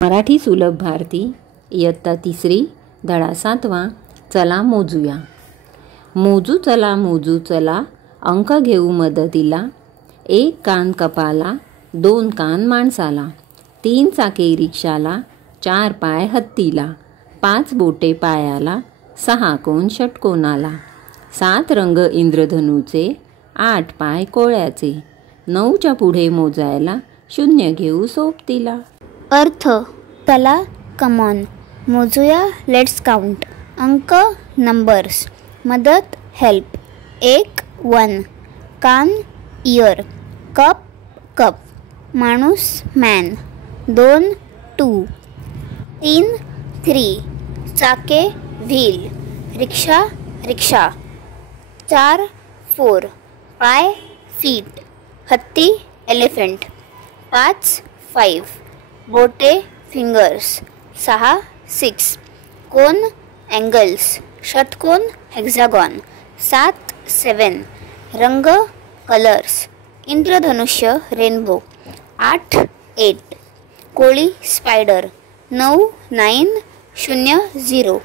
मराठी सुलभ भारती इयत्ता 3 धडा 7 चला मोजूया। मोजू चला मोजू चला अंक घेऊ मदतीला। 1 कान कपाला 2 कान माणसाला 3 चाके रिक्षाला 4 पाय हत्तीला 5 बोटे पायाला 6 कोन षटकोनाला 7 रंग इंद्रधनुचे 8 पाय कोळ्याचे 9च्या पुढे मोजायला 0 घेऊ सोबतीला। अर्थ चला कमॉन मोजूया लेट्स काउंट। अंक नंबर्स। मदत हेल्प। 1 1 कान इयर कप कप माणूस मॅन 2 2 3 3 चाके व्हील रिक्षा रिक्षा 4 4 पाय फीट हत्ती एलिफंट 5 5 बोटे फिंगर्स 6 6 कोन एंगल्स षटकोन हेक्सागॉन 7 7 रंग कलर्स इंद्रधनुष्य रेनबो 8 8 कोळी स्पायडर 9 9 0 0